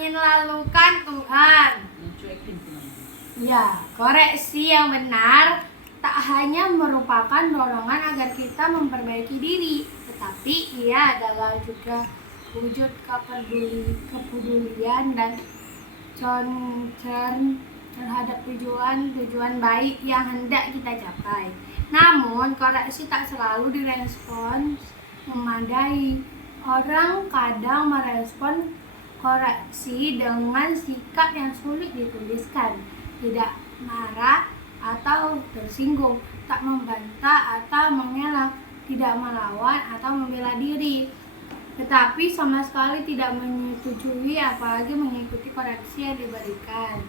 mengangin lalukan Tuhan. Ya, koreksi yang benar tak hanya merupakan dorongan agar kita memperbaiki diri, tetapi ia adalah juga wujud kepedulian dan concern terhadap tujuan baik yang hendak kita capai. Namun, koreksi tak selalu direspons memadai. Orang kadang merespon koreksi dengan sikap yang sulit dituliskan, tidak marah atau tersinggung, tak membantah atau mengelak, tidak melawan atau membela diri, tetapi sama sekali tidak menyetujui apalagi mengikuti koreksi yang diberikan.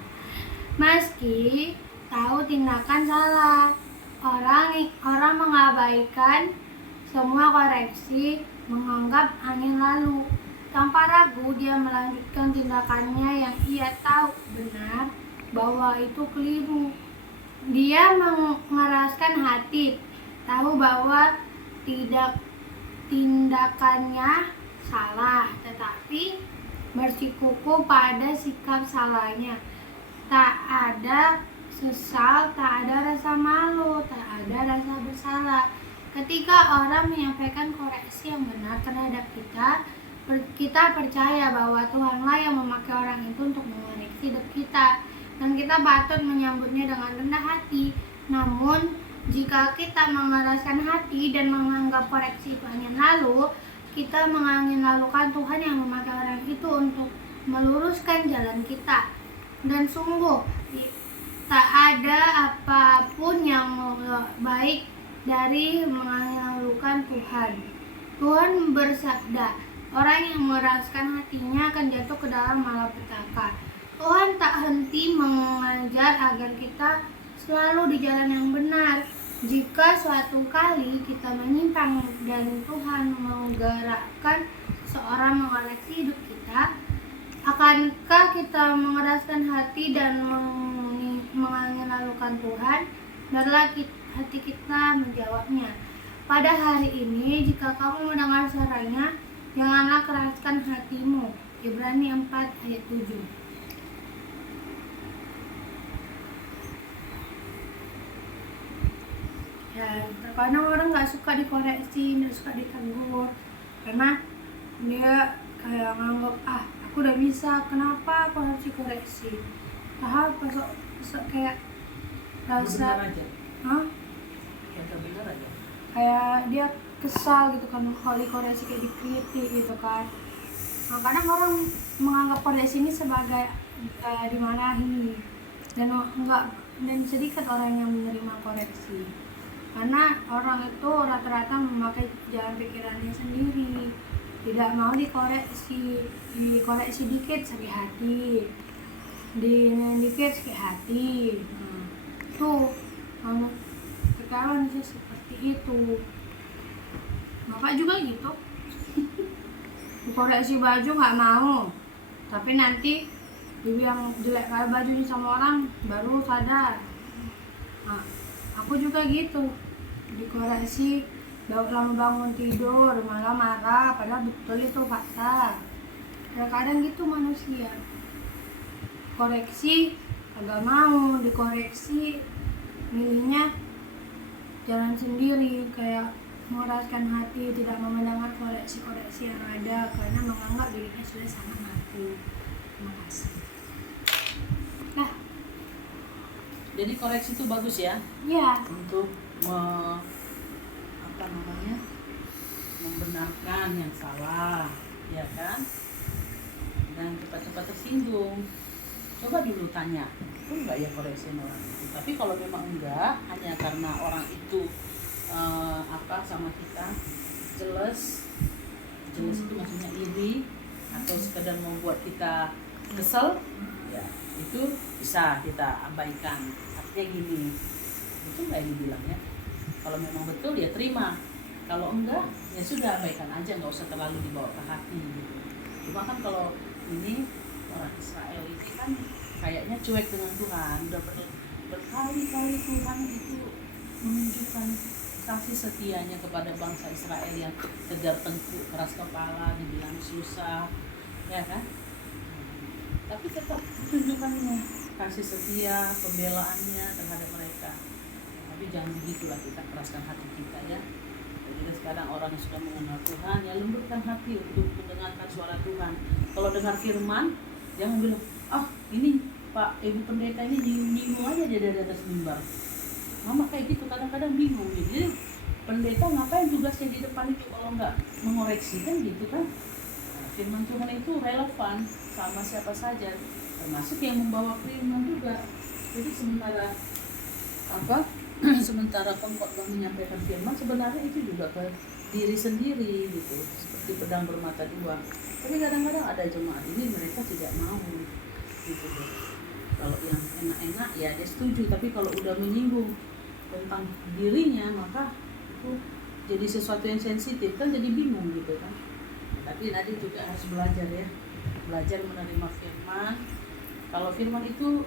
Meski tahu tindakan salah, orang mengabaikan semua koreksi, menganggap angin lalu. Tanpa ragu dia melanjutkan tindakannya yang ia tahu benar bahwa itu keliru. Dia mengeraskan hati, tahu bahwa tindakannya salah, tetapi bersikukuh pada sikap salahnya. Tak ada sesal, tak ada rasa malu, tak ada rasa bersalah. Ketika orang menyampaikan koreksi yang benar terhadap kita percaya bahwa Tuhanlah yang memakai orang itu untuk mengoreksi hidup kita, dan kita patut menyambutnya dengan rendah hati. Namun, jika kita mengeraskan hati dan menganggap koreksi itu angin lalu, kita mengangin lalukan Tuhan yang memakai orang itu untuk meluruskan jalan kita. Dan sungguh, tak ada apapun yang baik dari mengangin-lalukan Tuhan. Tuhan bersabda, orang yang meraskan hatinya akan jatuh ke dalam malapetaka. Tuhan tak henti mengajar agar kita selalu di jalan yang benar. Jika suatu kali kita menyimpang dan Tuhan menggerakkan seorang mengoreksi hidup kita, akankah kita mengeraskan hati dan mengangin-lalukan Tuhan? Biarlah hati kita menjawabnya. Pada hari ini, jika kamu mendengar suaranya, janganlah keraskan hatimu. Ibrani 4 ayat 7. Ya, terkadang orang nggak suka dikoreksi, nggak suka ditegur, karena dia kayak nganggap, aku udah bisa, kenapa aku harus dikoreksi? Kayak rasa kayak dia kesal gitu kan kalau dikoreksi, kayak dikritik gitu kan. Nah, kadang orang menganggap koreksi ini sebagai dimarahi, dan sedikit orang yang menerima koreksi, karena orang itu rata-rata memakai jalan pikirannya sendiri, tidak mau dikoreksi dikit sakit hati, dikit sakit hati. Tuh sekarang seperti itu. Bapak juga gitu. Dikoreksi baju nggak mau, tapi nanti dibilang jelek kayak bajunya sama orang baru sadar. Nah, aku juga gitu, dikoreksi lama bangun tidur malah marah, padahal betul itu fakta. Kadang gitu manusia, koreksi agak mau, dikoreksi milihnya jalan sendiri, kayak mengeraskan hati, tidak mau mendengar koreksi-koreksi yang ada karena menganggap dirinya sudah sangat mampu. Terima kasih. Nah, jadi koreksi itu bagus ya? Iya. Untuk membenarkan yang salah, ya kan? Dan cepat-cepat tersinggung. Coba dulu tanya, betul nggak ya koreksi orang itu? Tapi kalau memang enggak, hanya karena orang itu sama kita jelas itu maksudnya iri atau sekedar membuat kita kesel, ya itu bisa kita abaikan. Artinya gini, betul nggak yang dibilang ya? Kalau memang betul ya terima, kalau enggak ya sudah abaikan aja, nggak usah terlalu dibawa ke hati gitu. Cuma kan kalau ini orang Israel ini kan kayaknya cuek dengan Tuhan, udah berkali-kali Tuhan itu menunjukkan kasih setianya kepada bangsa Israel yang tegar tengkuk, keras kepala, dibilang susah, ya kan? tapi tetap tunjukkannya kasih setia, pembelaannya terhadap mereka. Tapi jangan begitulah kita keraskan hati kita ya. Jadi sekarang orang yang sudah mengenal Tuhan, ya lembutkan hati untuk mendengarkan suara Tuhan. Kalau dengar firman, jangan bilang, ini Pak Ibu Pendeta ini nyinggung aja dia dari atas mimbar. Mama kayak gitu kadang-kadang bingung gitu. Jadi pendeta ngapain tugasnya di depan itu kalau nggak mengoreksi kan gitu kan? Nah, firman Tuhan itu relevan sama siapa saja, termasuk yang membawa firman juga. Jadi sementara pengkhotbah menyampaikan firman, sebenarnya itu juga ke diri sendiri gitu, seperti pedang bermata dua. Tapi kadang-kadang ada jemaat ini mereka tidak mau gitu deh. Kalau yang enak-enak ya dia setuju, tapi kalau udah menyinggung tentang dirinya maka itu jadi sesuatu yang sensitif kan, jadi bingung gitu kan. Tapi nanti juga harus belajar ya, belajar menerima firman. Kalau firman itu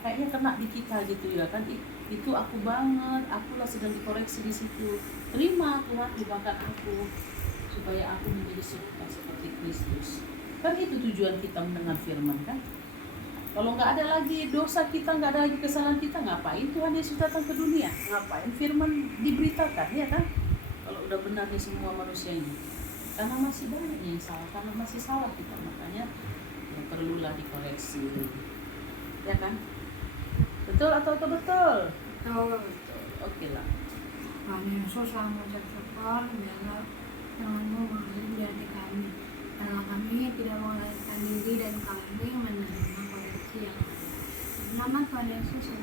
kayaknya kena di kita gitu ya kan, itu aku banget, akulah sedang dikoreksi di situ. Terima Tuhan, ubahkan aku supaya aku menjadi seperti Kristus. Kan itu tujuan kita mendengar firman kan. Kalau nggak ada lagi dosa kita, nggak ada lagi kesalahan kita, ngapain Tuhan Yesus datang ke dunia? Ngapain firman diberitakan, ya kan? Kalau udah benar di semua manusia ini. Karena masih banyak yang salah, karena masih salah kita, makanya ya perlulah dikoreksi. Ya kan? Betul atau betul? Betul. Oke lah. Tuhan Yesus yang mengucapkan, biarlah tanganmu mengalir di hati kami. Karena kami tidak mengalihkan diri dan kami menerima koreksi yang ada. Nama Tuhan Yesus yang